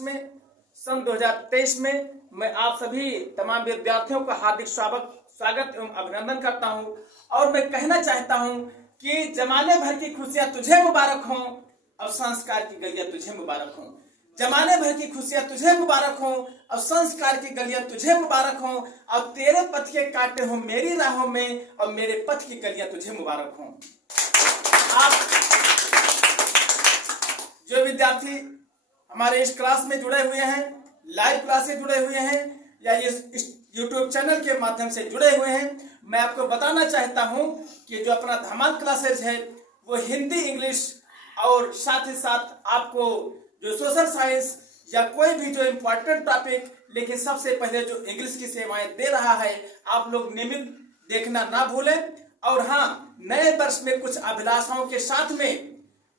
में सन 2023 में मैं आप सभी तमाम विद्यार्थियों का हार्दिक स्वागत एवं अभिनंदन करता हूं और मैं कहना चाहता हूं कि जमाने भर की खुशियां तुझे मुबारक हों और संस्कार की गलियां तुझे मुबारक हों। जमाने भर की खुशियां तुझे मुबारक हों और संस्कार की गलियां तुझे मुबारक हों और तेरे पथ के कांटे हों मेरी राहों में और मेरे पथ की गलियां तुझे मुबारक हों। आप जो विद्यार्थी हमारे इस क्लास में जुड़े हुए हैं, लाइव क्लास से जुड़े हुए हैं या इस यूट्यूब चैनल के माध्यम से जुड़े हुए हैं, मैं आपको बताना चाहता हूं कि जो अपना धमाल क्लासेज है वो हिंदी, इंग्लिश और साथ ही साथ आपको जो सोशल साइंस या कोई भी जो इम्पोर्टेंट टॉपिक, लेकिन सबसे पहले जो इंग्लिश की सेवाएं दे रहा है, आप लोग नियमित देखना ना भूलें। और हाँ, नए वर्ष में कुछ अभिलाषाओं के साथ में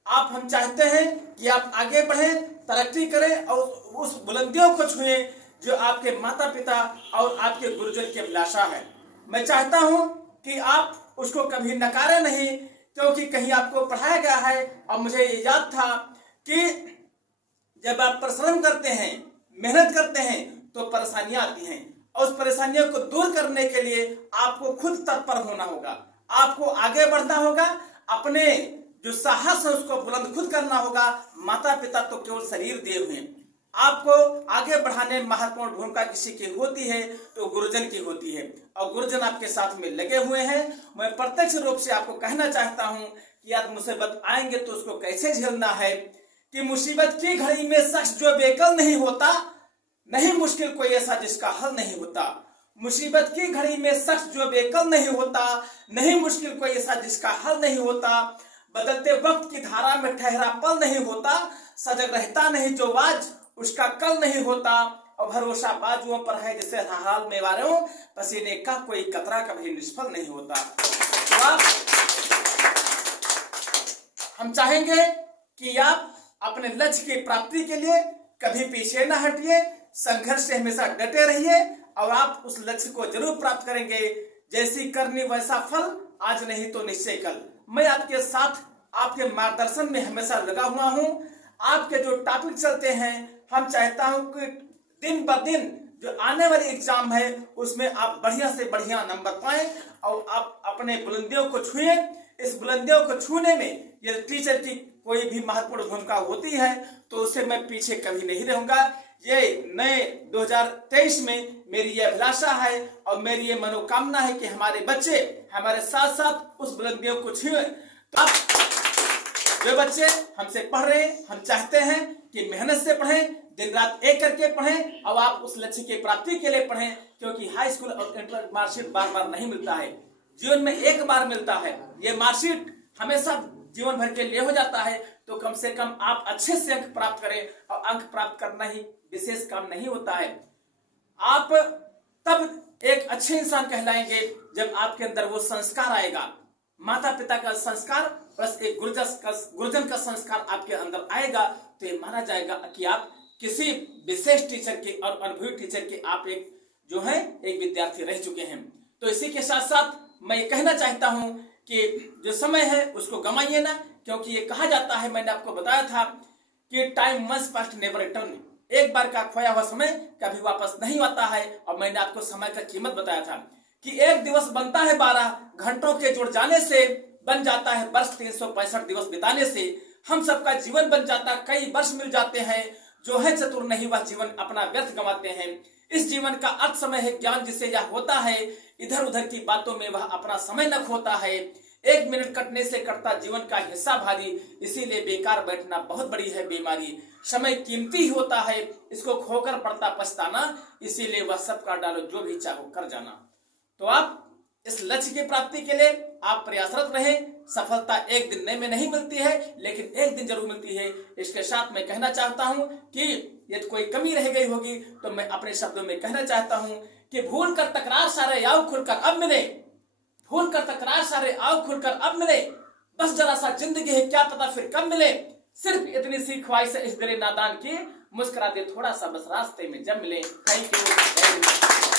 हम चाहते हैं कि आप आगे बढ़ें, तरक्की करें और उस बुलंदियों को छुएं जो आपके माता पिता और आपके गुरुजन की अभिलाषा है। मैं चाहता हूं कि आप उसको कभी नकारें नहीं, क्योंकि कहीं आपको पढ़ाया गया है और मुझे ये याद था कि जब आप परिश्रम करते हैं, मेहनत करते हैं तो परेशानियां आती हैं और उस परेशानियों को दूर करने के लिए आपको खुद तत्पर होना होगा, आपको आगे बढ़ना होगा, अपने जो साहस है उसको बुलंद खुद करना होगा। माता पिता तो केवल शरीर दिए हुए हैं, आपको आगे बढ़ाने में महत्वपूर्ण भूमिका किसी की होती है तो गुरुजन की होती है और गुरुजन आपके साथ में लगे हुए हैं। मैं प्रत्यक्ष रूप से आपको कहना चाहता हूं कि आज मुसीबत आएंगे तो उसको कैसे झेलना है, कि मुसीबत की घड़ी में शख्स जो बेकल नहीं होता, नहीं मुश्किल कोई ऐसा जिसका हल नहीं होता। मुसीबत की घड़ी में शख्स जो बेकल नहीं होता, नहीं मुश्किल कोई ऐसा जिसका हल नहीं होता। बदलते वक्त की धारा में ठहरा पल नहीं होता, सजग रहता नहीं जो आज उसका कल नहीं होता। और भरोसा बाजुओं पर है जैसे हाल में वारों, पसीने का कोई कतरा कभी निष्फल नहीं होता। तो आप हम चाहेंगे कि आप अपने लक्ष्य की प्राप्ति के लिए कभी पीछे न हटिए, संघर्ष से हमेशा डटे रहिए और आप उस लक्ष्य को जरूर प्राप्त करेंगे। जैसी करनी वैसा फल, आज नहीं तो निश्चय कल। मैं आपके साथ, आपके मार्गदर्शन में हमेशा लगा हुआ हूं। आपके जो टॉपिक चलते हैं, हम चाहता हूं कि दिन ब दिन जो आने वाली एग्जाम है उसमें आप बढ़िया से बढ़िया नंबर पाएं और आप अपने बुलंदियों को छुएं। इस बुलंदियों को छूने में यदि टीचर की कोई भी महत्वपूर्ण भूमिका होती है तो उससे मैं पीछे कभी नहीं रहूंगा। ये नए 2023 में मेरी ये अभिलाषा है और मेरी ये मनोकामना है कि हमारे बच्चे हमारे साथ साथ उस बुलंदियों को छुएं। तो आप जो बच्चे हमसे पढ़ रहे हैं, हम चाहते हैं कि मेहनत से पढ़ें, दिन रात एक करके पढ़ें और आप उस लक्ष्य की प्राप्ति के लिए पढ़ें, क्योंकि हाई स्कूल और इंटर मार्कशीट बार बार नहीं मिलता है, जीवन में एक बार मिलता है। ये मार्कशीट हमेशा जीवन भर के लिए हो जाता है। तो कम से कम आप अच्छे से अंक प्राप्त करें और अंक प्राप्त करना ही विशेष काम नहीं होता है। आप तब एक अच्छे इंसान कहलाएंगे जब आपके अंदर वो संस्कार आएगा, माता पिता का संस्कार प्लस एक गुरुजन का संस्कार आपके अंदर आएगा तो ये माना जाएगा कि आप किसी विशेष टीचर के और अनुभवी टीचर के आप एक विद्यार्थी रह चुके हैं। तो इसी के साथ साथ मैं ये कहना चाहता हूं कि जो समय है उसको गंवाइए ना, क्योंकि ये कहा जाता है, मैंने आपको बताया था कि time once past never return, एक बार का खोया हुआ समय कभी वापस नहीं आता है। और मैंने आपको समय का कीमत बताया था कि एक दिवस बनता है 12 घंटों के जुड़ जाने से, बन जाता है वर्ष 365 दिवस बिताने से। हम सबका जीवन बन जाता, कई वर्ष मिल जाते हैं, जो है चतुर नहीं वह जीवन अपना व्यर्थ गंवाते हैं। इस जीवन का अर्थ समय है ज्ञान जिसे यह होता है, इधर उधर की बातों में वह अपना समय न खोता है। एक मिनट कटने से कटता जीवन का हिस्सा भारी, इसीलिए बेकार बैठना बहुत बड़ी है बीमारी। समय कीमती होता है, इसको खोकर पड़ता पछताना, इसीलिए वह सब कर डालो जो भी चाहो कर जाना। तो आप इस लक्ष्य की प्राप्ति के लिए आप प्रयासरत रहें। सफलता एक दिन में नहीं मिलती है, लेकिन एक दिन जरूर मिलती है। इसके साथ मैं कहना चाहता हूं कि यदि कोई कमी रह गई होगी तो मैं अपने शब्दों में कहना चाहता हूं कि भूल कर तकरार सारे आओ खुलकर अब मिले, भूल कर तकरार सारे आओ खुलकर अब मिले, बस जरा सा जिंदगी है क्या पता फिर कब मिले, सिर्फ इतनी सी ख्वाहिश है इस दिल नादान की, मुस्कुरा दे थोड़ा सा बस रास्ते में जब मिले। Thank you.